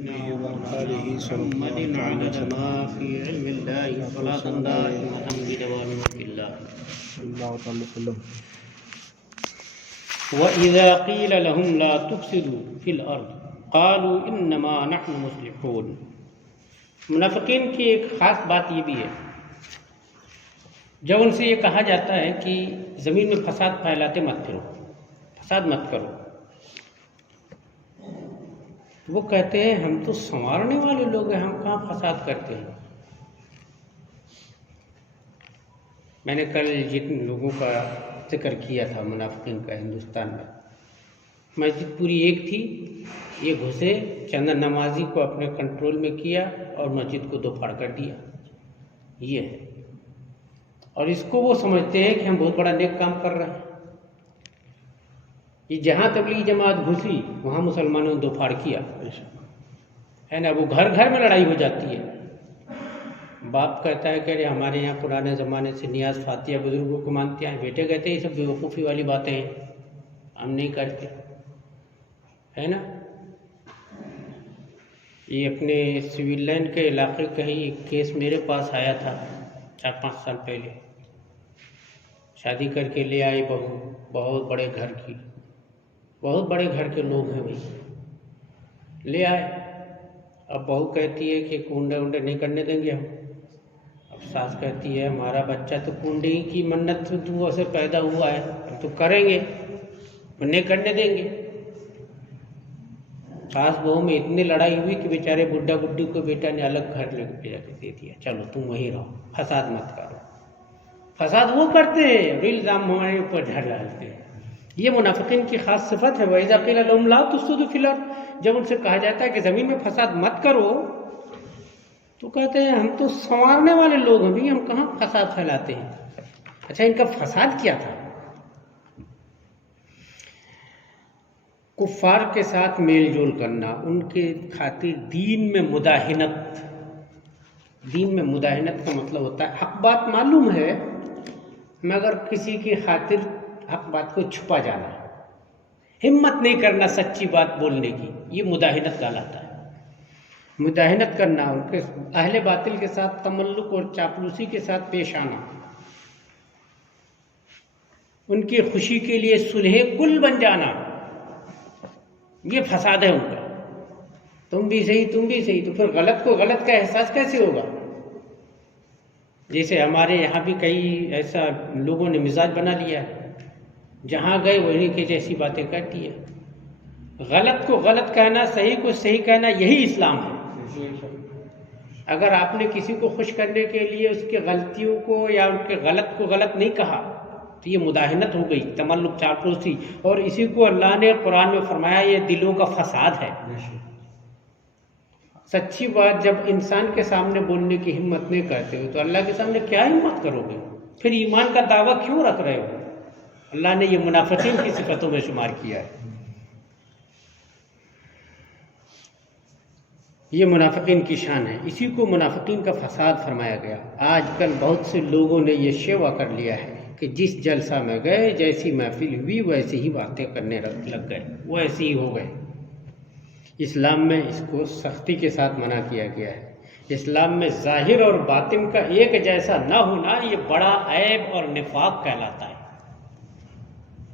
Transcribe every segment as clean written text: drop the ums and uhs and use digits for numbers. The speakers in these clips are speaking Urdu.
سيدنا محمد عدد ما في علم الله صلاة دائمة بدوام ملك الله وإذا قيل لهم لا تفسدوا في الأرض قالوا إنما نحن مصلحون. منافقین کی ایک خاص بات یہ بھی ہے، جب ان سے یہ کہا جاتا ہے کہ زمین میں فساد پھیلاتے مت پھرو، فساد مت کرو، وہ کہتے ہیں ہم تو سنوارنے والے لوگ ہیں، ہم کہاں فساد کرتے ہیں. میں نے کل جن لوگوں کا ذکر کیا تھا منافقین کا ہندوستان میں، مسجد پوری ایک تھی، یہ گھسے چند نمازی کو اپنے کنٹرول میں کیا اور مسجد کو دو پھاڑ کر دیا. یہ ہے، اور اس کو وہ سمجھتے ہیں کہ ہم بہت بڑا نیک کام کر رہے ہیں. یہ جہاں تبلیغی جماعت گھسی وہاں مسلمانوں نے دو پھاڑ کیا ہے نا. وہ گھر گھر میں لڑائی ہو جاتی ہے. باپ کہتا ہے کہ ہمارے یہاں پرانے زمانے سے نیاز فاتحہ بزرگوں کو مانتے ہیں، بیٹے کہتے ہیں یہ سب بیوقوفی والی باتیں ہیں، ہم نہیں کرتے، ہے نا. یہ اپنے سویل لینڈ کے علاقے کا ہی ایک کیس میرے پاس آیا تھا 4-5 سال پہلے. شادی کر کے لے آئی بہو، بہت بڑے گھر کی، بہت بڑے گھر کے لوگ ہیں بھائی، لے آئے. اب بہو کہتی ہے کہ کنڈے ونڈے نہیں کرنے دیں گے ہم. اب ساس کہتی ہے ہمارا بچہ تو کنڈے کی منت دعا سے پیدا ہوا ہے، ہم تو کریں گے، نہیں کرنے دیں گے. ساس بہو میں اتنی لڑائی ہوئی کہ بیچارے بڈھا بڈھی کو بیٹا نے الگ گھر لے کے جا کے دے دیا، چلو تم وہیں رہو، فساد مت کرو. فساد وہ کرتے ہیں اور الزام ہمارے اوپر ڈالتے ہیں. یہ منافقین کی خاص صفت ہے. وَإِذَا قِيلَ لَهُمْ لَا تُفْسِدُوا فِي الْأَرْضِ، جب ان سے کہا جاتا ہے کہ زمین میں فساد مت کرو تو کہتے ہیں ہم تو سنوارنے والے لوگ ہیں بھائی، ہم کہاں فساد پھیلاتے ہیں. اچھا، ان کا فساد کیا تھا؟ کفار کے ساتھ میل جول کرنا، ان کے خاطر دین میں مداہنت. دین میں مداہنت کا مطلب ہوتا ہے حق بات معلوم ہے مگر کسی کی خاطر حق بات کو چھپا جانا، ہمت نہیں کرنا سچی بات بولنے کی، یہ مداہنت کہلاتا ہے. مداہنت کرنا، ان کے اہل باطل کے ساتھ تملق اور چاپلوسی کے ساتھ پیش آنا، ان کی خوشی کے لیے صلح کل بن جانا، یہ فساد ہے ان کا. تم بھی صحیح تم بھی صحیح، تو پھر غلط کو غلط کا احساس کیسے ہوگا؟ جیسے ہمارے یہاں بھی کئی ایسا لوگوں نے مزاج بنا لیا ہے، جہاں گئے وہیں کی جیسی باتیں کرتی ہے. غلط کو غلط کہنا، صحیح کو صحیح کہنا، یہی اسلام ہے. اگر آپ نے کسی کو خوش کرنے کے لیے اس کے غلطیوں کو یا ان کے غلط کو غلط نہیں کہا تو یہ مداہنت ہو گئی، تملق چاپلوسی. اور اسی کو اللہ نے قرآن میں فرمایا یہ دلوں کا فساد ہے. سچی بات جب انسان کے سامنے بولنے کی ہمت نہیں کرتے ہو تو اللہ کے سامنے کیا ہمت کرو گے؟ پھر ایمان کا دعویٰ کیوں رکھ رہے ہو؟ اللہ نے یہ منافقین کی صفتوں میں شمار کیا ہے. یہ منافقین کی شان ہے، اسی کو منافقین کا فساد فرمایا گیا. آج کل بہت سے لوگوں نے یہ شیوا کر لیا ہے کہ جس جلسہ میں گئے، جیسی محفل ہوئی ویسے ہی باتیں کرنے لگ گئے، ویسے ہی ہو گئے. اسلام میں اس کو سختی کے ساتھ منع کیا گیا ہے. اسلام میں ظاہر اور باطن کا ایک جیسا نہ ہونا یہ بڑا عیب اور نفاق کہلاتا ہے.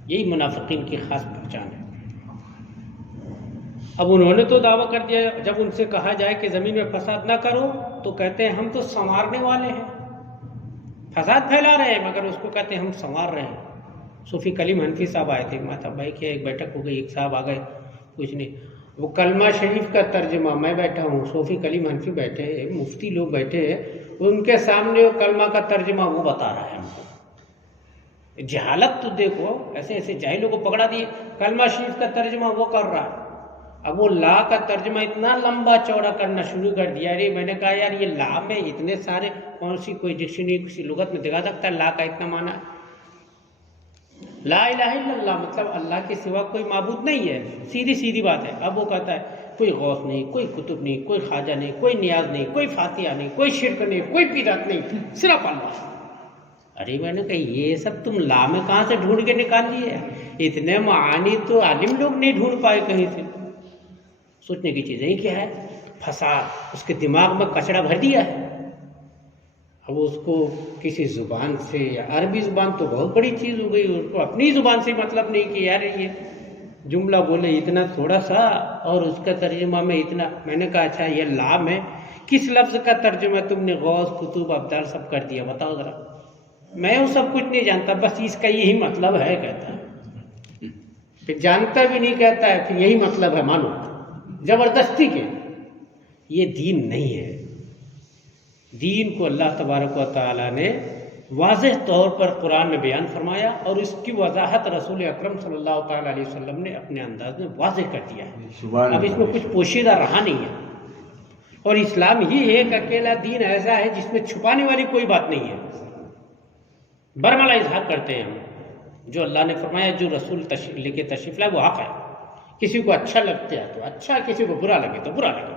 یہی منافقین کی خاص پہچان ہے. اب انہوں نے تو دعویٰ کر دیا، جب ان سے کہا جائے کہ زمین میں فساد نہ کرو تو کہتے ہیں ہم تو سنوارنے والے ہیں، فساد پھیلا رہے ہیں مگر اس کو کہتے ہیں ہم سنوار رہے ہیں. صوفی کلیم حنفی صاحب آئے تھے، ماتا بھائی کیا ایک بیٹھک ہو گئی، ایک صاحب آ گئے، کچھ نہیں، وہ کلمہ شریف کا ترجمہ، میں بیٹھا ہوں، صوفی کلیم حنفی بیٹھے ہیں، مفتی لوگ بیٹھے ہیں، ان کے سامنے وہ کلمہ کا ترجمہ وہ بتا رہا ہے ہم کو. جہالت تو دیکھو، ایسے ایسے جاہلوں کو پکڑا دیے، کلمہ شریف کا ترجمہ وہ کر رہا ہے. اب وہ لا کا ترجمہ اتنا لمبا چوڑا کرنا شروع کر دیا. میں نے کہا یار یہ لا میں اتنے سارے، کون سی کوئی ڈکشنری کسی لغت میں دکھا سکتا ہے لا کا اتنا معنی؟ لا الہ الا اللہ مطلب اللہ کے سوا کوئی معبود نہیں ہے، سیدھی سیدھی بات ہے. اب وہ کہتا ہے کوئی غوث نہیں، کوئی قطب نہیں، کوئی خواجہ نہیں، کوئی نیاز نہیں، کوئی فاتحہ نہیں، کوئی شرک نہیں، کوئی بدعت نہیں، صرف اللہ. ارے میں نے کہا یہ سب تم لا میں کہاں سے ڈھونڈ کے نکال لیے؟ اتنے معانی تو عالم لوگ نہیں ڈھونڈ پائے کہیں سے. سوچنے کی چیز ہے کیا ہے. فساد، اس کے دماغ میں کچڑا بھر دیا ہے. اب اس کو کسی زبان سے، عربی زبان تو بہت بڑی چیز ہو گئی، اس کو اپنی زبان سے مطلب نہیں کہ یار یہ جملہ بولے اتنا تھوڑا سا اور اس کا ترجمہ میں اتنا. میں نے کہا اچھا یہ لام ہے، کس لفظ کا ترجمہ تم نے غوث، قطب، ابدال سب کر دیا، بتاؤ ذرا. میں وہ سب کچھ نہیں جانتا، بس اس کا یہی مطلب ہے کہتا ہے. پھر جانتا بھی نہیں کہتا ہے، پھر یہی مطلب ہے مانو، زبردستی کے. یہ دین نہیں ہے. دین کو اللہ تبارک و تعالیٰ نے واضح طور پر قرآن میں بیان فرمایا، اور اس کی وضاحت رسول اکرم صلی اللہ تعالیٰ علیہ وسلم نے اپنے انداز میں واضح کر دیا ہے. اب اس میں کچھ پوشیدہ رہا نہیں ہے. اور اسلام ہی ایک اکیلا دین ایسا ہے جس میں چھپانے والی کوئی بات نہیں ہے. برملا اظہار کرتے ہیں ہم. جو اللہ نے فرمایا، جو رسول لے کے تشریف لائے وہ حق ہے. کسی کو اچھا لگتا ہے تو اچھا، کسی کو برا لگے تو برا لگے.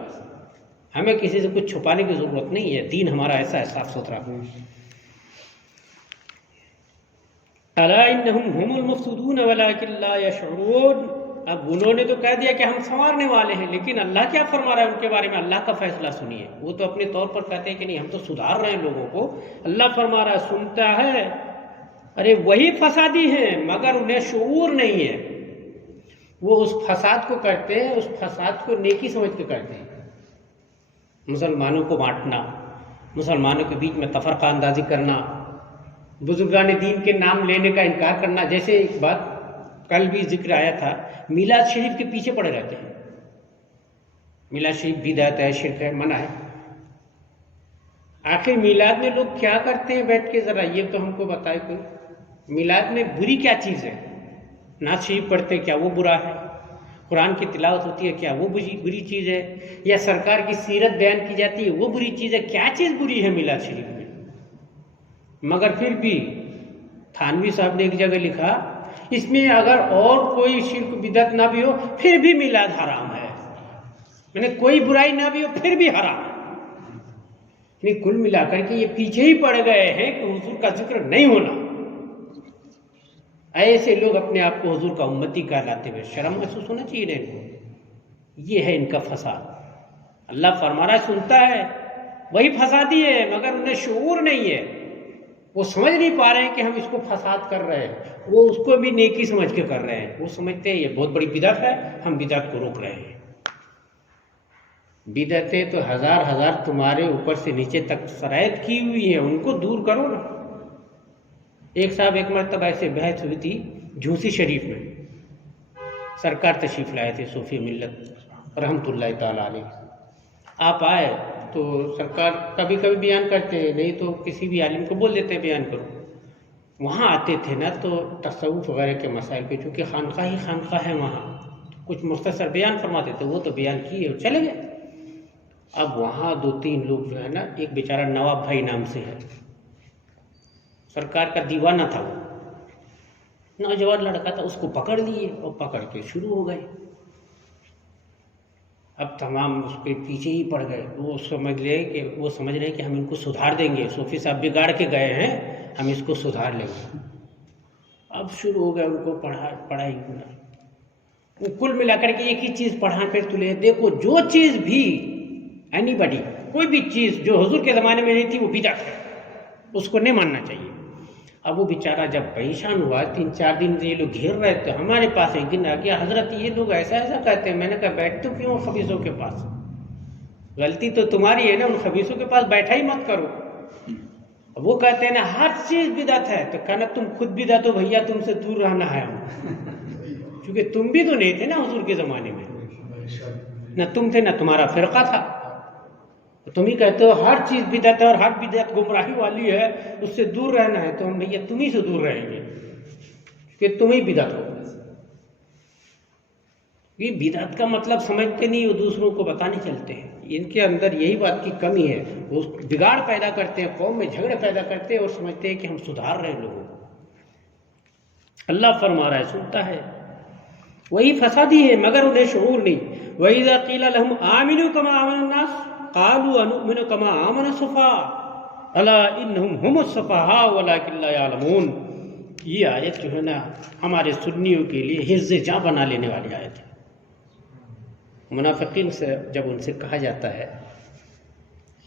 ہمیں کسی سے کچھ چھپانے کی ضرورت نہیں ہے. دین ہمارا ایسا ہے صاف ستھرا. الا انہم هم المفسدون ولکن لا یشعرون. اب انہوں نے تو کہہ دیا کہ ہم سنوارنے والے ہیں، لیکن اللہ کیا فرما رہا ہے ان کے بارے میں؟ اللہ کا فیصلہ سنیے. وہ تو اپنے طور پر کہتے ہیں کہ نہیں ہم تو سدھار رہے ہیں لوگوں کو. اللہ فرما رہا ہے، سنتا ہے، ارے وہی فسادی ہیں مگر انہیں شعور نہیں ہے. وہ اس فساد کو کرتے ہیں، اس فساد کو نیکی سمجھ کے کرتے ہیں. مسلمانوں کو بانٹنا، مسلمانوں کے بیچ میں تفرقہ اندازی کرنا، بزرگان دین کے نام لینے کا انکار کرنا. جیسے ایک بات کل بھی ذکر آیا تھا، میلاد شریف کے پیچھے پڑے رہتے ہیں. میلاد شریف بدعت ہے، شرک ہے، منع ہے. آخر میلاد میں لوگ کیا کرتے ہیں بیٹھ کے؟ ذرا یہ تو ہم کو بتائے کوئی. میلاد میں بری کیا چیز ہے؟ نعت شریف پڑھتے کیا وہ برا ہے؟ قرآن کی تلاوت ہوتی ہے کیا وہ بری چیز ہے؟ یا سرکار کی سیرت بیان کی جاتی ہے وہ بری چیز ہے؟ کیا چیز بری ہے میلاد شریف میں؟ مگر پھر بھی تھانوی صاحب نے ایک جگہ لکھا، اس میں اگر اور کوئی شرک بدعت نہ بھی ہو پھر بھی میلاد حرام ہے. میں نے کوئی برائی نہ بھی ہو پھر بھی حرام ہے. یعنی کل ملا کر کے یہ پیچھے ہی پڑ گئے ہیں کہ حضور کا ذکر نہیں ہونا. ایسے لوگ اپنے آپ کو حضور کا امتی کہلاتے ہوئے شرم محسوس ہونا چاہیے ان کو. یہ ہے ان کا فساد. اللہ فرما رہا ہے، سنتا ہے، وہی فسادی ہے مگر انہیں شعور نہیں ہے. وہ سمجھ نہیں پا رہے ہیں کہ ہم اس کو فساد کر رہے ہیں. وہ اس کو بھی نیکی سمجھ کے کر رہے ہیں. وہ سمجھتے ہیں یہ بہت بڑی بدعت ہے، ہم بدعت کو روک رہے ہیں. بدعتیں تو ہزار تمہارے اوپر سے نیچے تک سرایت کی ہوئی ہیں، ان کو دور کرو نا. ایک صاحب ایک مرتبہ ایسے بحث ہوئی تھی جھوسی شریف میں. سرکار تشریف لائے تھے صوفی ملت رحمۃ اللہ تعالیٰ علیہ. آپ آئے تو سرکار کبھی کبھی بیان کرتے ہیں، نہیں تو کسی بھی عالم کو بول دیتے ہیں بیان کرو. وہاں آتے تھے نا تو تصوف وغیرہ کے مسائل پہ، چونکہ خانقاہ ہے وہاں، کچھ مختصر بیان فرماتے تھے. وہ تو بیان کیے اور چلے گئے. اب وہاں 2-3 لوگ جو ہے نا، ایک بیچارہ نواب بھائی نام سے ہے، سرکار کا دیوانہ تھا، وہ نوجوان لڑکا تھا، اس کو پکڑ لیے اور پکڑ کے شروع ہو گئے. اب تمام اس کے پیچھے ہی پڑ گئے. وہ سمجھ رہے کہ ہم ان کو سدھار دیں گے، صوفی صاحب بگاڑ کے گئے ہیں، ہم اس کو سدھار لیں گے. اب شروع ہو گئے ان کو پڑھائی. وہ کل ملا کر کے ایک ہی چیز پڑھا کر تلے. دیکھو جو چیز بھی اینی باڈی، کوئی بھی چیز جو حضور کے زمانے میں نہیں تھی وہ بدعت ہے، اس کو نہیں ماننا چاہیے. اب وہ بیچارہ جب پریشان ہوا، 3-4 دن سے یہ لوگ گھیر رہے تھے. ہمارے پاس ایک دن آ گیا، حضرت یہ لوگ ایسا کہتے ہیں. میں نے کہا بیٹھ تو کیوں خبیثوں کے پاس؟ غلطی تو تمہاری ہے نا، ان خبیثوں کے پاس بیٹھا ہی مت کرو. وہ کہتے ہیں نا ہر چیز بدعت ہے. تو کہنا تم خود بدعت ہو بھیا، تم سے دور رہنا ہے ہم. کیونکہ تم بھی تو نہیں تھے نا حضور کے زمانے میں، نہ تم تھے نہ تمہارا فرقہ تھا. تم ہی کہتے ہو ہر چیز بدعت ہے اور ہر بدعت گمراہی والی ہے، اس سے دور رہنا ہے. تو ہم بھیا تم ہی سے دور رہیں گے کہ تم ہی بدعت ہو. یہ بدعت کا مطلب سمجھتے نہیں، وہ دوسروں کو بتانے چلتے ہیں. ان کے اندر یہی بات کی کمی ہے. وہ بگاڑ پیدا کرتے ہیں، قوم میں جھگڑے پیدا کرتے ہیں اور سمجھتے ہیں کہ ہم سدھار رہے ہیں لوگوں کو. اللہ فرما رہا ہے، سنتا ہے، وہی فسادی ہے مگر انہیں شعور نہیں. وَإِذَا قِيلَ لَهُمْ آمِنُوا كَمَا آمَنَ النَّاسُ قَالُوا أَنُؤْمِنُ كَمَا آمَنَ السُّفَهَاءُ أَلَا إِنَّهُمْ هُمُ السُّفَهَاءُ وَلَكِنْ لَا يَعْلَمُونَ. یہ آیت جو ہے نا ہمارے سنیوں کے لیے حفظ جاں بنا لینے والی آیت ہے. منافقین سے جب ان سے کہا جاتا ہے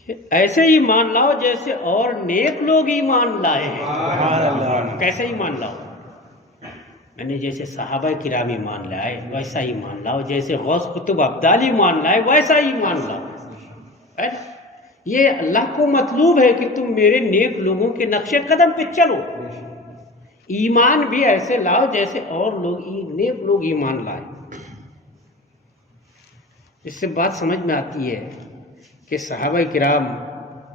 کہ ایسے ایمان لاؤ جیسے اور نیک لوگ ایمان لائے ہیں. کیسے ایمان لاؤ؟ یعنی جیسے صحابہ کرام ایمان لائے ویسا ایمان لاؤ، جیسے غوث قطب ابدال ایمان لائے ویسا ایمان لاؤ. یہ اللہ کو مطلوب ہے کہ تم میرے نیک لوگوں کے نقش قدم پہ چلو. ایمان بھی ایسے لاؤ جیسے اور لوگ نیک لوگ ایمان لائے. اس سے بات سمجھ میں آتی ہے کہ صحابہ کرام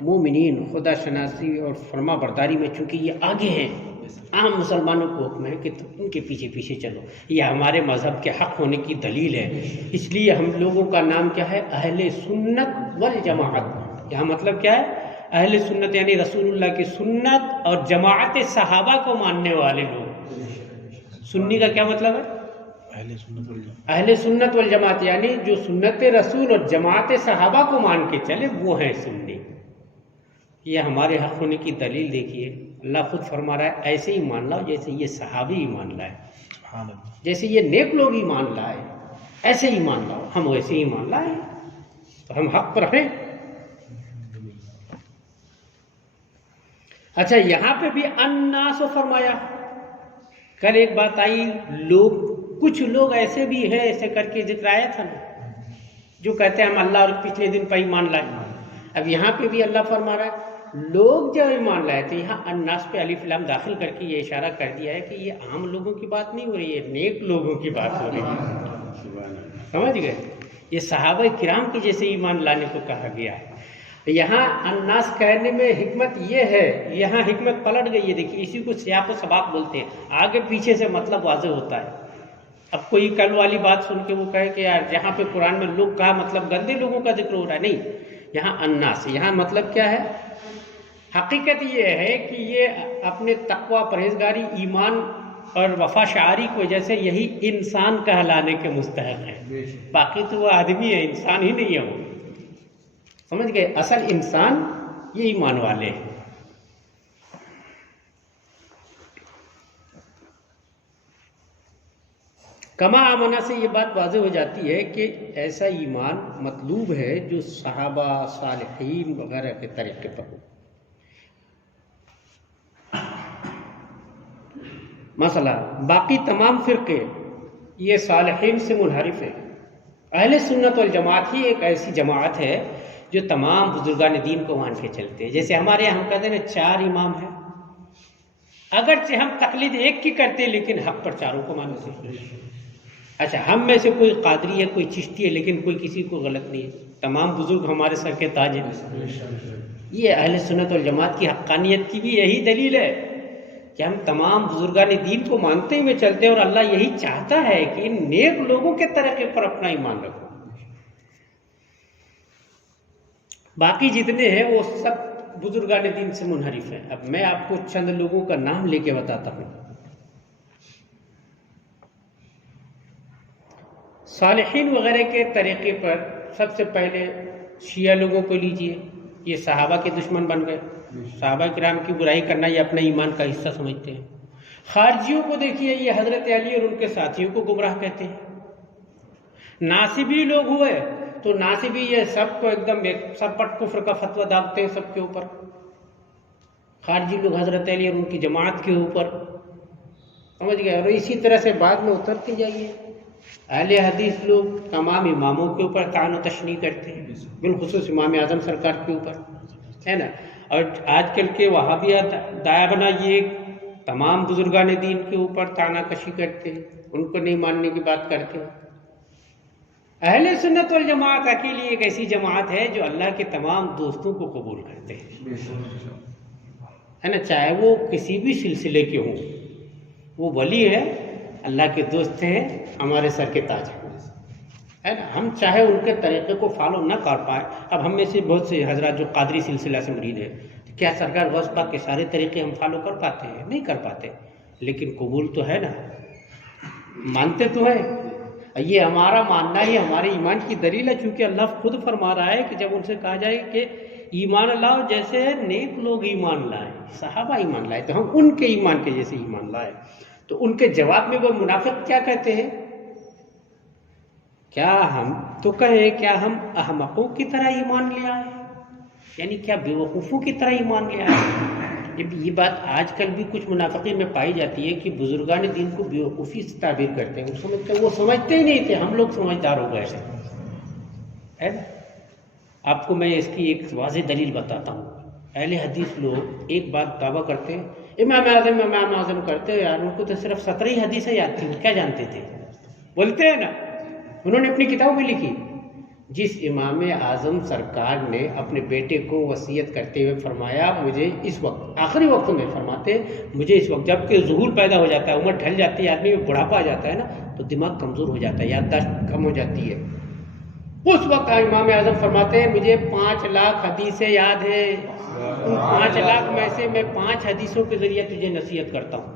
مومنین خدا شناسی اور فرما برداری میں چونکہ یہ آگے ہیں، عام مسلمانوں کو حکم ہے کہ تم ان کے پیچھے پیچھے چلو. یہ ہمارے مذہب کے حق ہونے کی دلیل ہے. اس لیے ہم لوگوں کا نام کیا ہے؟ اہل سنت والجماعت. یہاں مطلب کیا ہے؟ اہل سنت یعنی رسول اللہ کی سنت اور جماعت صحابہ کو ماننے والے لوگ. سنی کا کیا مطلب ہے؟ اہل سنت والجماعت یعنی جو سنت رسول اور جماعت صحابہ کو مان کے چلے وہ ہیں سنی. یہ ہمارے حق ہونے کی دلیل دیکھیے. اللہ خود فرما رہا ہے ایسے ہی مان لاؤ جیسے یہ صحابی ایمان لائے، جیسے یہ نیک لوگ ایمان لائے ایسے ہی مان لاؤ. ہم ویسے ہی ایمان لائے تو ہم حق پر ہیں. اچھا یہاں پہ بھی الناس فرمایا. کل ایک بات آئی، لوگ کچھ لوگ ایسے بھی ہیں، ایسے کر کے ذکر آیا تھا نا، جو کہتے ہیں ہم اللہ اور پچھلے دن پر ایمان لائے. اب یہاں پہ بھی اللہ فرما رہا ہے لوگ جو ایمان لائے تھے. یہاں الناس پہ الف لام داخل کر کے یہ اشارہ کر دیا ہے کہ یہ عام لوگوں کی بات نہیں ہو رہی ہے، نیک لوگوں کی بات ہو رہی ہے. سمجھ گئے؟ یہ صحابہ کرام کے جیسے ایمان لانے کو کہا گیا ہے. یہاں الناس کہنے میں حکمت یہ ہے، یہاں حکمت پلٹ گئی ہے. دیکھیے اسی کو سیاق و سباق بولتے ہیں، آگے پیچھے سے مطلب واضح ہوتا ہے. اب کوئی کل والی بات سن کے وہ کہے کہ یار جہاں پہ قرآن میں لوگ کہا مطلب گندے لوگوں کا ذکر ہو رہا ہے. نہیں، یہاں الناس، یہاں مطلب کیا ہے؟ حقیقت یہ ہے کہ یہ اپنے تقوی، پرہیزگاری، ایمان اور وفا شعاری کی وجہ سے یہی انسان کہلانے کے مستحق ہے. باقی تو وہ آدمی ہے، انسان ہی نہیں ہے. وہ سمجھ گئے؟ اصل انسان یہ ایمان والے ہیں. کما آمنا سے یہ بات واضح ہو جاتی ہے کہ ایسا ایمان مطلوب ہے جو صحابہ، صالحین وغیرہ کے طریقے پر ہو. مثلا باقی تمام فرقے یہ صالحین سے منحرف ہیں. اہل سنت والجماعت ہی ایک ایسی جماعت ہے جو تمام بزرگان دین کو مان کے چلتے ہیں. جیسے ہمارے یہاں ہم کہتے ہیں 4 امام ہیں، اگرچہ ہم تقلید ایک کی کرتے ہیں لیکن حق پر چاروں کو مانتے ہیں. اچھا ہم میں سے کوئی قادری ہے، کوئی چشتی ہے، لیکن کوئی کسی کو غلط نہیں ہے. تمام بزرگ ہمارے سر کے تاج ہیں. یہ اہل سنت والجماعت کی حقانیت کی بھی یہی دلیل ہے کہ ہم تمام بزرگان دین کو مانتے ہوئے چلتے ہیں، اور اللہ یہی چاہتا ہے کہ ان نیک لوگوں کے طریقے پر اپنا ایمان رکھو. باقی جتنے ہیں وہ سب بزرگان دین سے منحرف ہیں. اب میں آپ کو چند لوگوں کا نام لے کے بتاتا ہوں. صالحین وغیرہ کے طریقے پر سب سے پہلے شیعہ لوگوں کو لیجئے. یہ صحابہ کے دشمن بن گئے. صحابہ کرام کی برائی کرنا یہ اپنے ایمان کا حصہ سمجھتے ہیں. خارجیوں کو دیکھیے، یہ حضرت علی اور ان کے ساتھیوں کو گمراہ کہتے ہیں. ناصبی لوگ ہوئے تو ناصبی یہ سب کو ایک دم سب پٹ کفر کا فتویٰ داغتے ہیں سب کے اوپر. خارجی لوگ حضرت علی اور ان کی جماعت کے اوپر. سمجھ گئے؟ اور اسی طرح سے بعد میں اترتے جائیے. اہل حدیث لوگ تمام اماموں کے اوپر طعن و تشنیع کرتے ہیں، بالخصوص امام اعظم سرکار کے اوپر، ہے نا. اور آج کل کے وہابیہ دایا بنا یہ تمام بزرگان دین کے اوپر طعنہ کشی کرتے ہیں، ان کو نہیں ماننے کی بات کرتے ہیں. اہل سنت والجماعت اکیلی ایک ایسی جماعت ہے جو اللہ کے تمام دوستوں کو قبول کرتے ہیں، ہے نا. چاہے وہ کسی بھی سلسلے کے ہوں، وہ ولی ہے، اللہ کے دوست ہیں، ہمارے سر کے تاج ہیں، ہے نا. ہم چاہے ان کے طریقے کو فالو نہ کر پائیں. اب ہم میں سے بہت سے حضرات جو قادری سلسلہ سے مرید ہیں، کیا سرکار غوث پاک کے سارے طریقے ہم فالو کر پاتے ہیں؟ نہیں کر پاتے، لیکن قبول تو ہے نا، مانتے تو ہیں. یہ ہمارا ماننا ہی ہمارے ایمان کی دلیل ہے، چونکہ اللہ خود فرما رہا ہے کہ جب ان سے کہا جائے کہ ایمان لاؤ جیسے نیک لوگ ایمان لائے، صحابہ ایمان لائے، تو ہم ان کے ایمان کے جیسے ایمان لائے. تو ان کے جواب میں وہ منافق کیا کہتے ہیں؟ کیا ہم تو کہیں کیا ہم احمقوں کی طرح ایمان لے آئے، یعنی کیا بیوقوفوں کی طرح ایمان لے آئے؟ یہ بات آج کل بھی کچھ منافقین میں پائی جاتی ہے کہ بزرگان دین کو بیوقوفی سے تعبیر کرتے ہیں، وہ سمجھتے ہی نہیں تھے، ہم لوگ سمجھدار ہو گئے ہے نا۔ آپ کو میں اس کی ایک واضح دلیل بتاتا ہوں۔ اہل حدیث لوگ ایک بات دعویٰ کرتے ہیں، امام اعظم کرتے ہیں، یار ان کو تو صرف 17 ہی حدیثیں یاد تھیں، کیا جانتے تھے؟ بولتے ہیں نا، انہوں نے اپنی کتاب میں لکھی، جس امام اعظم سرکار نے اپنے بیٹے کو وصیت کرتے ہوئے فرمایا مجھے اس وقت، آخری وقت میں فرماتے مجھے اس وقت، جب کہ ظہور پیدا ہو جاتا ہے، عمر ڈھل جاتی ہے، آدمی میں بڑھاپا آ جاتا ہے نا، تو دماغ کمزور ہو جاتا ہے، یادداشت کم ہو جاتی ہے، اس وقت امام اعظم فرماتے ہیں مجھے 5 لاکھ حدیثیں یاد ہیں، ان 5 لاکھ میں سے میں 5 حدیثوں کے ذریعے تجھے نصیحت کرتا ہوں۔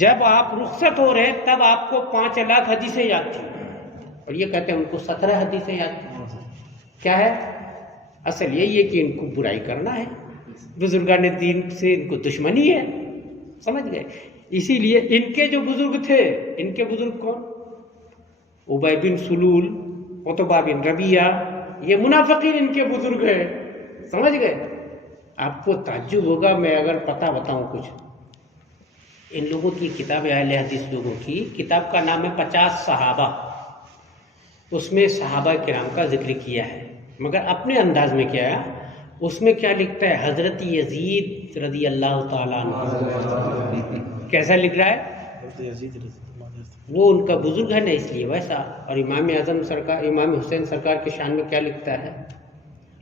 جب آپ رخصت ہو رہے تب آپ کو 5 لاکھ حدیثیں یاد تھیں، اور یہ کہتے ہیں ان کو 17 حدیثیں یاد تھیں۔ کیا ہے اصل؟ یہی ہے کہ ان کو برائی کرنا ہے، بزرگان دین سے ان کو دشمنی ہے، سمجھ گئے؟ اسی لیے ان کے جو بزرگ تھے، ان کے بزرگ کون؟ ابی بن سلول، عتبہ بن ربیعہ، یہ منافقین ان کے بزرگ ہیں، سمجھ گئے؟ آپ کو تعجب ہوگا میں اگر پتہ بتاؤں کچھ، ان لوگوں کی کتاب اہل حدیث لوگوں کی کتاب کا نام ہے 50 صحابہ، اس میں صحابہ کرام کا ذکر کیا ہے، مگر اپنے انداز میں کیا ہے، اس میں کیا لکھتا ہے؟ حضرت یزید رضی اللہ تعالیٰ عنہ۔ کیسا لکھ رہا ہے؟ وہ ان کا بزرگ ہے نا، اس لیے ویسا۔ اور امام اعظم سرکار، امام حسین سرکار کے شان میں کیا لکھتا ہے؟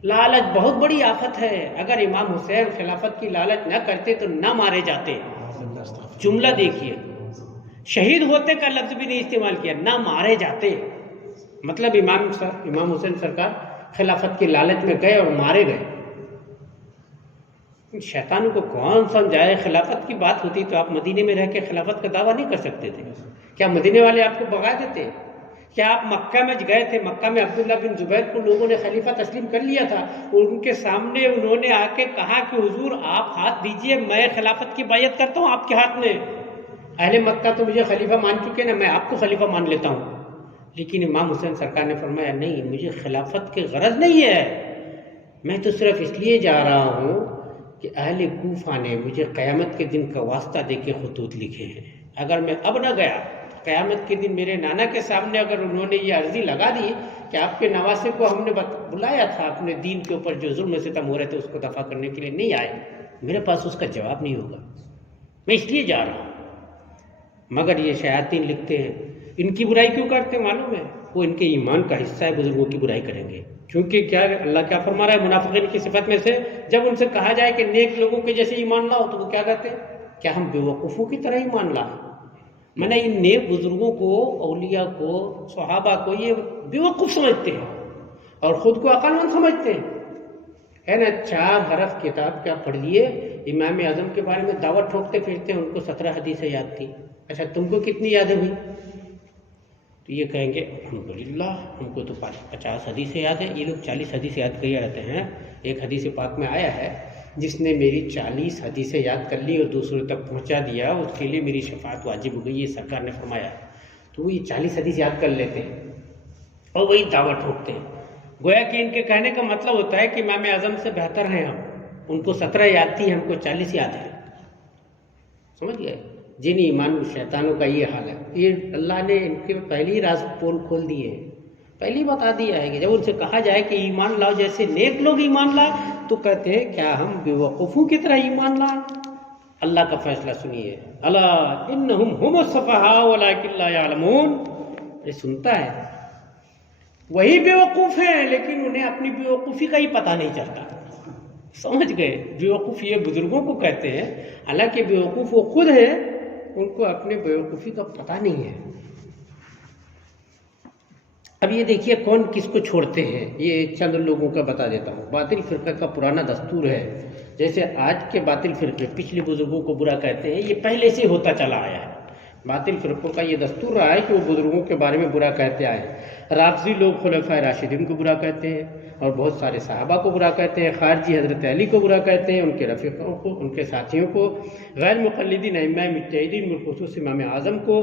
لالچ بہت بڑی آفت ہے، اگر امام حسین خلافت کی لالچ نہ کرتے تو نہ مارے جاتے۔ جملہ دیکھیے، شہید ہوتے کا لفظ بھی نہیں استعمال کیا، نہ مارے جاتے، مطلب امام حسین سرکار خلافت کی لالچ میں گئے اور مارے گئے۔ شیطانوں کو کون سمجھائے؟ خلافت کی بات ہوتی تو آپ مدینے میں رہ کے خلافت کا دعویٰ نہیں کر سکتے تھے؟ کیا مدینے والے آپ کو بغا دیتے؟ کیا آپ مکہ میں گئے تھے؟ مکہ میں عبداللہ بن زبیر کو لوگوں نے خلیفہ تسلیم کر لیا تھا، ان کے سامنے انہوں نے آ کے کہا کہ حضور آپ ہاتھ دیجئے، میں خلافت کی بیعت کرتا ہوں آپ کے ہاتھ میں، اہل مکہ تو مجھے خلیفہ مان چکے نا، میں آپ کو خلیفہ مان لیتا ہوں۔ لیکن امام حسین سرکار نے فرمایا نہیں، مجھے خلافت کی غرض نہیں ہے، میں تو صرف اس لیے جا رہا ہوں کہ اہل کوفہ نے مجھے قیامت کے دن کا واسطہ دے کے خطوط لکھے ہیں، اگر میں اب نہ گیا قیامت کے دن میرے نانا کے سامنے اگر انہوں نے یہ عرضی لگا دی کہ آپ کے نواسے کو ہم نے بلایا تھا اپنے دین کے اوپر جو ظلم و ستم ہو رہے تھے اس کو دفع کرنے کے لیے، نہیں آئے، میرے پاس اس کا جواب نہیں ہوگا، میں اس لیے جا رہا ہوں۔ مگر یہ شیاطین لکھتے ہیں، ان کی برائی کیوں کرتے ہیں معلوم ہے؟ وہ ان کے ایمان کا حصہ ہے، بزرگوں کی برائی کریں گے، کیونکہ کیا اللہ کیا فرما رہا ہے منافقین کی صفت میں سے؟ جب ان سے کہا جائے کہ نیک لوگوں کے جیسے ایمان لاؤ تو وہ کیا کہتے ہیں؟ کیا ہم بیوقوفوں کی طرح ایمان لائیں؟ میں نے ان نیک بزرگوں کو، اولیاء کو، صحابہ کو یہ بیوقوف سمجھتے ہیں اور خود کو عقل مند سمجھتے ہیں، ہے نا؟ 4 حرف کتاب کیا پڑھ لیے، امام اعظم کے بارے میں دعوت ٹھوکتے پھرتے ہیں، ان کو 17 حدیثیں یاد تھی، اچھا تم کو کتنی یادیں ہوئی؟ تو یہ کہیں گے الحمدللہ ہم کو تو 50 حدیثیں یاد ہیں، یہ لوگ 40 حدیثیں یاد کیے رہتے ہیں۔ ایک حدیث پاک میں آیا ہے جس نے میری 40 حدیثیں یاد کر لی اور دوسروں تک پہنچا دیا اس کے لیے میری شفاعت واجب ہو گئی، یہ سرکار نے فرمایا۔ تو وہ یہ 40 حدیث یاد کر لیتے ہیں اور وہی دعوت ٹھوکتے ہیں، گویا کہ ان کے کہنے کا مطلب ہوتا ہے کہ امام اعظم سے بہتر ہیں ہم، ان کو 17 یاد تھی، ہم کو 40 یاد ہے، سمجھ گئے؟ جن ایمان شیطانوں کا یہ حال ہے، یہ اللہ نے ان کے پہلی راز پول کھول دیے ہیں، پہلی بتا دیا ہے کہ جب ان سے کہا جائے کہ ایمان لاؤ جیسے نیک لوگ ایمان لائے تو کہتے ہیں کیا ہم بیوقوفوں کی طرح ایمان لائیں؟ اللہ کا فیصلہ سنیے، الا انہم ہم السفہاء ولکن لا یعلمون، یہ سنتا ہے وہی بیوقوف ہیں لیکن انہیں اپنی بیوقوفی کا ہی پتہ نہیں چلتا، سمجھ گئے؟ بیوقوف یہ بزرگوں کو کہتے ہیں، حالانکہ بیوقوف وہ خود ہیں، ان کو اپنے بیوقوفی کا پتہ نہیں ہے۔ اب یہ دیکھیے کون کس کو چھوڑتے ہیں، یہ چند لوگوں کا بتا دیتا ہوں۔ باطل فرقہ کا پرانا دستور ہے، جیسے آج کے باطل فرقے پچھلے بزرگوں کو برا کہتے ہیں، یہ پہلے سے ہوتا چلا آیا ہے۔ باطل فرقوں کا یہ دستور رہا ہے کہ وہ بزرگوں کے بارے میں برا کہتے آئے ہیں۔ رافضی لوگ خلفائے راشدین کو برا کہتے ہیں اور بہت سارے صحابہ کو برا کہتے ہیں، خارجی حضرت علی کو برا کہتے ہیں، ان کے رفیقوں کو، ان کے ساتھیوں کو، غیر مقلدین ائمہ مجتہدین بالخصوص امام اعظم کو،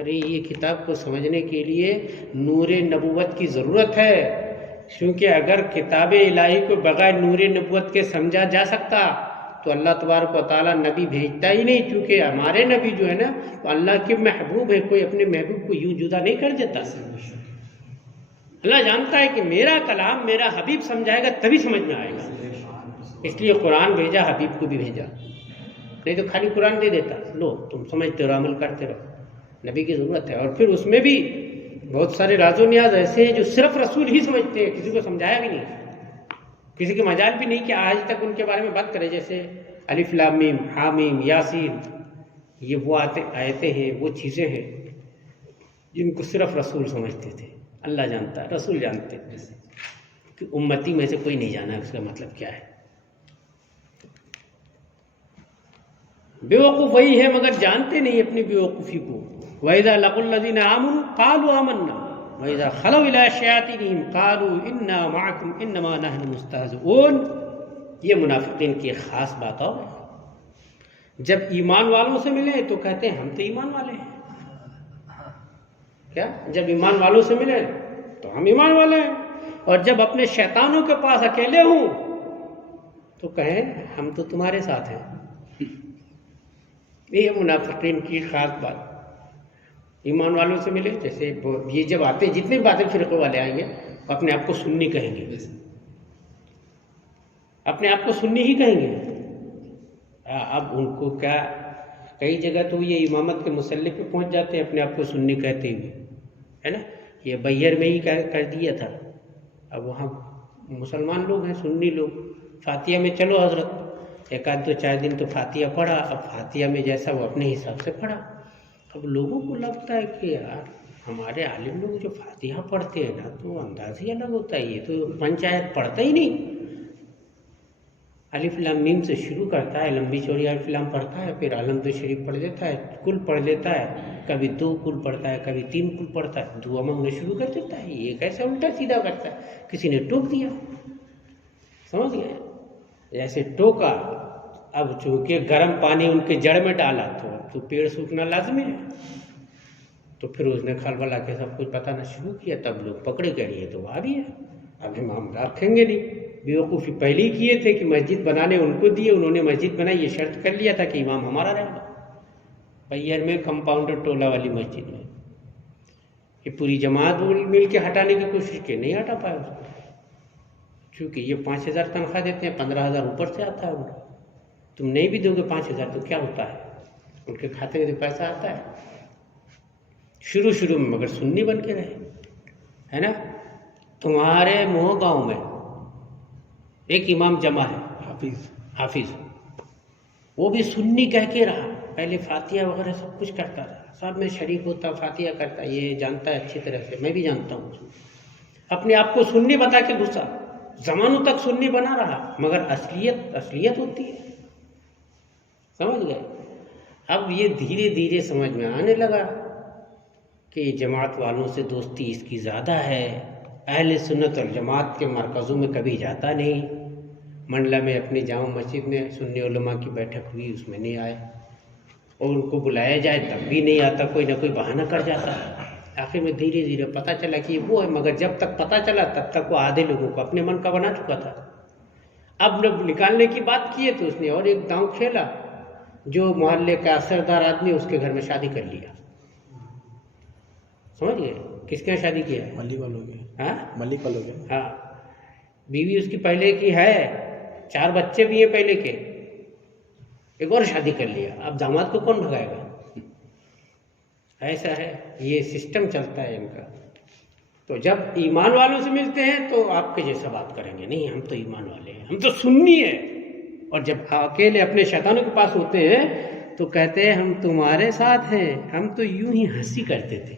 ارے یہ کتاب کو سمجھنے کے لیے نور نبوت کی ضرورت ہے، کیونکہ اگر کتاب الہی کو بغیر نور نبوت کے سمجھا جا سکتا تو اللہ تبارک و تعالیٰ نبی بھیجتا ہی نہیں، کیونکہ ہمارے نبی جو ہے نا وہ اللہ کے محبوب ہے، کوئی اپنے محبوب کو یوں جدا نہیں کر دیتا۔ اللہ جانتا ہے کہ میرا کلام میرا حبیب سمجھائے گا تبھی سمجھ میں آئے گا، اس لیے قرآن بھیجا، حبیب کو بھی بھیجا، نہیں تو خالی قرآن دے دیتا، لو تم سمجھتے رہو، عمل کرتے رہو۔ نبی کی ضرورت ہے، اور پھر اس میں بھی بہت سارے راز و نیاز ایسے ہیں جو صرف رسول ہی سمجھتے ہیں، کسی کو سمجھایا بھی نہیں، کسی کے مجال بھی نہیں کہ آج تک ان کے بارے میں بات کرے، جیسے الف لام میم حامیم یاسین، یہ وہ آیتیں ہیں، وہ چیزیں ہیں جن کو صرف رسول سمجھتے تھے۔ اللہ جانتا ہے، رسول جانتے تھے کہ امتی میں سے کوئی نہیں جانا اس کا مطلب کیا ہے۔ بیوقوف وہی ہے مگر جانتے نہیں اپنی بیوقوفی کو۔ وَإِذَا لَقُوا الَّذِينَ آمَنُوا قَالُوا آمَنَّا وَإِذَا خَلَوْا إِلَىٰ شَيَاطِينِهِمْ قَالُوا إِنَّا مَعَكُمْ إِنَّمَا نَحْنُ مُسْتَهْزِئُونَ۔ یہ منافقین کی ایک خاص بات اور جب ایمان والوں سے ملے تو کہتے ہیں ہم تو ایمان والے ہیں، کیا جب ایمان والوں سے ملے تو ہم ایمان والے ہیں، اور جب اپنے شیطانوں کے پاس اکیلے ہوں تو کہیں ہم تو تمہارے ساتھ ہیں۔ یہ منافقین کی خاص بات۔ ایمان والوں سے ملے، جیسے یہ جب آتے جتنے باطل فرقے والے آئیں گے اپنے آپ کو سنی کہیں گے، اپنے آپ کو سنی ہی کہیں گے۔ اب ان کو کیا، کئی جگہ تو یہ امامت کے مسلح پہ پہنچ جاتے ہیں اپنے آپ کو سنی کہتے ہوئے، ہے نا۔ یہ بیر میں ہی کر دیا تھا، اب وہاں مسلمان لوگ ہیں، سنی لوگ، فاتحہ میں چلو حضرت ایک آدھ دو چار دن تو فاتحہ پڑھا، اب فاتحہ میں جیسا وہ اپنے حساب سے پڑھا۔ اب لوگوں کو لگتا ہے کہ یار ہمارے عالم لوگ جو فاتحہ پڑھتے ہیں نا تو انداز ہی الگ ہوتا ہے، یہ تو پنچایت پڑھتا ہی نہیں، الف لام میم سے شروع کرتا ہے، لمبی چوڑی الف لام پڑھتا ہے، پھر عالم تو شریف پڑھ دیتا ہے، کل پڑھ لیتا ہے، کبھی 2 کل پڑھتا ہے، کبھی 3 کل پڑھتا ہے، دعا مانگنا شروع کر دیتا ہے۔ یہ کیسے الٹا سیدھا کرتا ہے، کسی نے ٹوک دیا، سمجھ گئے، جیسے ٹوکا، اب چونکہ گرم پانی ان کے جڑ میں ڈالا تو پیڑ سوکھنا لازمی ہے، تو پھر اس نے کھلبلا کے سب کچھ بتانا شروع کیا، تب لوگ پکڑے گئے یہ تو وہاں بھی ہے، اب امام رکھیں گے نہیں، بیوقوفی پہلے ہی کیے تھے کہ مسجد بنانے ان کو دیے، انہوں نے مسجد بنائی، یہ شرط کر لیا تھا کہ امام ہمارا رہے گا، پیر میں کمپاؤنڈر ٹولہ والی مسجد میں، یہ پوری جماعت مل کے ہٹانے کی کوشش کی، نہیں ہٹا پائے اس کو، چونکہ یہ 5,000 تنخواہ دیتے ہیں، 15,000 اوپر سے آتا ہے ان کو، تم نہیں بھی دو گے 5,000 تو کیا ہوتا ہے، ان کے کھاتے میں تو پیسہ آتا ہے۔ شروع میں مگر سنی بن کے رہے، ہے نا۔ تمہارے موہ گاؤں میں ایک امام جمع ہے حافظ، وہ بھی سنی کہہ کے رہا، پہلے فاتحہ وغیرہ سب کچھ کرتا تھا، سب میں شریک ہوتا، فاتحہ کرتا، یہ جانتا ہے اچھی طرح سے، میں بھی جانتا ہوں، اپنے آپ کو سنی بتا کے گھسا، زمانوں تک سنی بنا رہا، مگر اصلیت ہوتی ہے، سمجھ گئے۔ اب یہ دھیرے دھیرے سمجھ میں آنے لگا کہ جماعت والوں سے دوستی اس کی زیادہ ہے، اہل سنت اور جماعت کے مرکزوں میں کبھی جاتا نہیں، منڈلا میں اپنی جامع مسجد میں سنی علماء کی بیٹھک ہوئی، اس میں نہیں آئے، اور ان کو بلایا جائے تب بھی نہیں آتا، کوئی نہ کوئی بہانہ کر جاتا ہے۔ آخر میں دھیرے دھیرے پتہ چلا کہ یہ وہ ہے، مگر جب تک پتہ چلا تب تک وہ آدھے لوگوں کو اپنے من کا بنا چکا تھا۔ اب جب نکالنے کی بات کی ہے تو اس نے اور ایک داؤں کھیلا، جو محلے کا اثردار آدمی اس کے گھر میں شادی کر لیا، سمجھ گئے، کس کے یہاں شادی کیا ہے، ملک والوں کے، ہاں ملک والوں کے، ہاں، بیوی اس کی پہلے کی ہے، 4 بچے بھی ہیں پہلے کے، ایک اور شادی کر لیا، اب داماد کو کون بھگائے گا، ایسا ہے، یہ سسٹم چلتا ہے ان کا۔ تو جب ایمان والوں سے ملتے ہیں تو آپ کے جیسا بات کریں گے، نہیں ہم تو ایمان والے ہیں، ہم تو سنی ہیں، اور جب اکیلے اپنے شیطانوں کے پاس ہوتے ہیں تو کہتے ہیں ہم تمہارے ساتھ ہیں، ہم تو یوں ہی ہنسی کرتے تھے،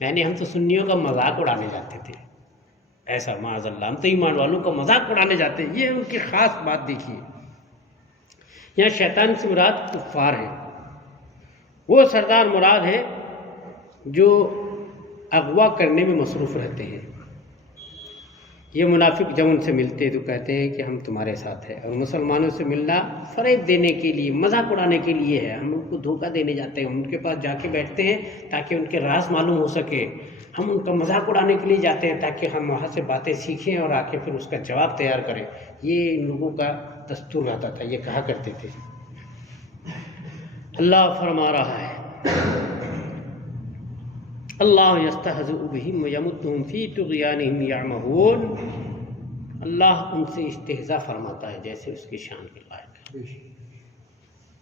یعنی ہم تو سنیوں کا مذاق اڑانے جاتے تھے، ایسا معاذ اللہ، ہم تو ایمان والوں کا مذاق اڑانے جاتے ہیں۔ یہ ان کی خاص بات دیکھیے، یہاں شیطان سے مراد کفار ہے، وہ سردار مراد ہے جو اغوا کرنے میں مصروف رہتے ہیں، یہ منافق جب ان سے ملتے تو کہتے ہیں کہ ہم تمہارے ساتھ ہیں، اور مسلمانوں سے ملنا فریب دینے کے لیے، مذاق اڑانے کے لیے ہے، ہم ان کو دھوکہ دینے جاتے ہیں، ان کے پاس جا کے بیٹھتے ہیں تاکہ ان کے راز معلوم ہو سکے، ہم ان کا مذاق اڑانے کے لیے جاتے ہیں تاکہ ہم وہاں سے باتیں سیکھیں اور آ کے پھر اس کا جواب تیار کریں۔ یہ ان لوگوں کا دستور رہتا تھا، یہ کہا کرتے تھے۔ اللہ فرما رہا ہے اللہ یستہزئ بہم ویمدھم فی طغیانہم یعمہون، اللہ ان سے استہزاء فرماتا ہے جیسے اس کی شان کے لائق ہے۔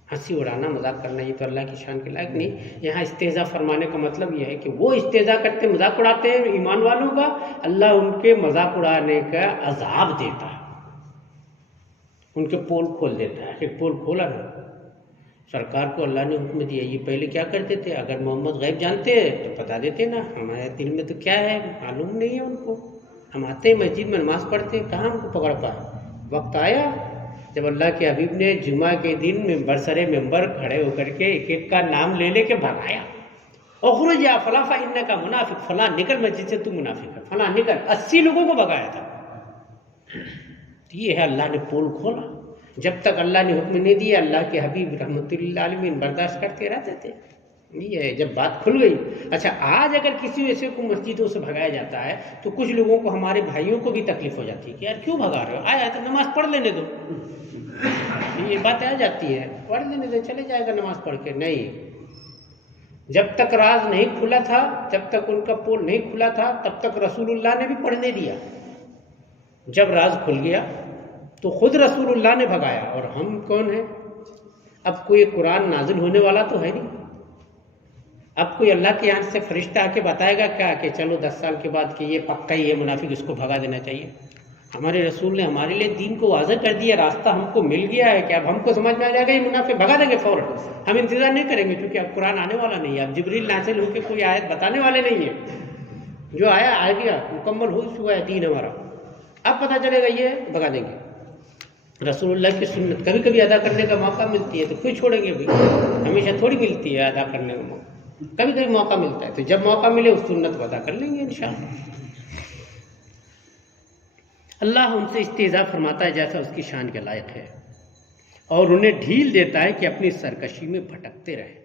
ہنسی اڑانا، مذاق کرنا یہ تو اللہ کی شان کے لائق نہیں۔ یہاں استہزاء فرمانے کا مطلب یہ ہے کہ وہ استہزاء کرتے، مذاق اڑاتے ہیں ایمان والوں کا، اللہ ان کے مذاق اڑانے کا عذاب دیتا ہے، ان کے پول کھول دیتا ہے۔ ایک پول کھولا نا، سرکار کو اللہ نے حکم دیا، یہ پہلے کیا کرتے تھے، اگر محمد غیب جانتے تو بتا دیتے نا، ہمارے دل میں تو کیا ہے معلوم نہیں ہے ان کو، ہم آتے ہیں مسجد میں نماز پڑھتے ہیں، کہاں ہم کو پکڑ پائے۔ وقت آیا جب اللہ کے حبیب نے جمعہ کے دن برسر ممبر کھڑے ہو کر کے ایک ایک کا نام لے لے کے بھگایا، اخرج یا فلاں فانک منافق، فلاں نکل مسجد سے، تو منافق ہے، فلاں نکل، 80 لوگوں کو بھگایا تھا۔ یہ ہے اللہ نے پول کھولا، جب تک اللہ نے حکم نہیں دیا اللہ کے حبیب رحمۃ اللہ علیہ برداشت کرتے رہتے تھے۔ یہ ہے جب بات کھل گئی۔ اچھا آج اگر کسی ایسے کو مسجدوں سے بھگایا جاتا ہے تو کچھ لوگوں کو، ہمارے بھائیوں کو بھی تکلیف ہو جاتی ہے کہ یار کیوں بھگا رہے ہو، آیا تو نماز پڑھ لینے دو، یہ بات آ جاتی ہے، پڑھ لینے دو، چلے جائے گا نماز پڑھ کے۔ نہیں، جب تک راز نہیں کھلا تھا، جب تک ان کا پول نہیں کھلا تھا، تب تک رسول اللہ نے بھی پڑھنے دیا۔ جب راز کھل گیا تو خود رسول اللہ نے بھگایا، اور ہم کون ہیں؟ اب کوئی قرآن نازل ہونے والا تو ہے نہیں، اب کوئی اللہ کے یہاں سے فرشتہ آ کے بتائے گا کیا کہ چلو 10 سال کے بعد کہ یہ پکا ہی ہے منافق، اس کو بھگا دینا چاہیے۔ ہمارے رسول نے ہمارے لیے دین کو واضح کر دیا، راستہ ہم کو مل گیا ہے کہ اب ہم کو سمجھ میں آ جائے گا یہ منافق، بھگا دیں گے فوراً، ہم انتظار نہیں کریں گے، کیونکہ اب قرآن آنے والا نہیں ہے، اب جبریل نازل ہو کے کوئی آیت بتانے والے نہیں ہیں، جو آیا آ گیا، مکمل ہو چکا ہے دین ہمارا، اب پتہ چلے گا یہ بھگا دیں گے۔ رسول اللہ کی سنت کبھی کبھی ادا کرنے کا موقع ملتی ہے تو کوئی چھوڑیں گے بھائی، ہمیشہ تھوڑی ملتی ہے ادا کرنے کا موقع، کبھی کبھی موقع ملتا ہے، تو جب موقع ملے اس سنت کو ادا کر لیں گے انشاءاللہ۔ اللہ ان سے استہزاء فرماتا ہے جیسا اس کی شان کے لائق ہے، اور انہیں ڈھیل دیتا ہے کہ اپنی سرکشی میں بھٹکتے رہیں۔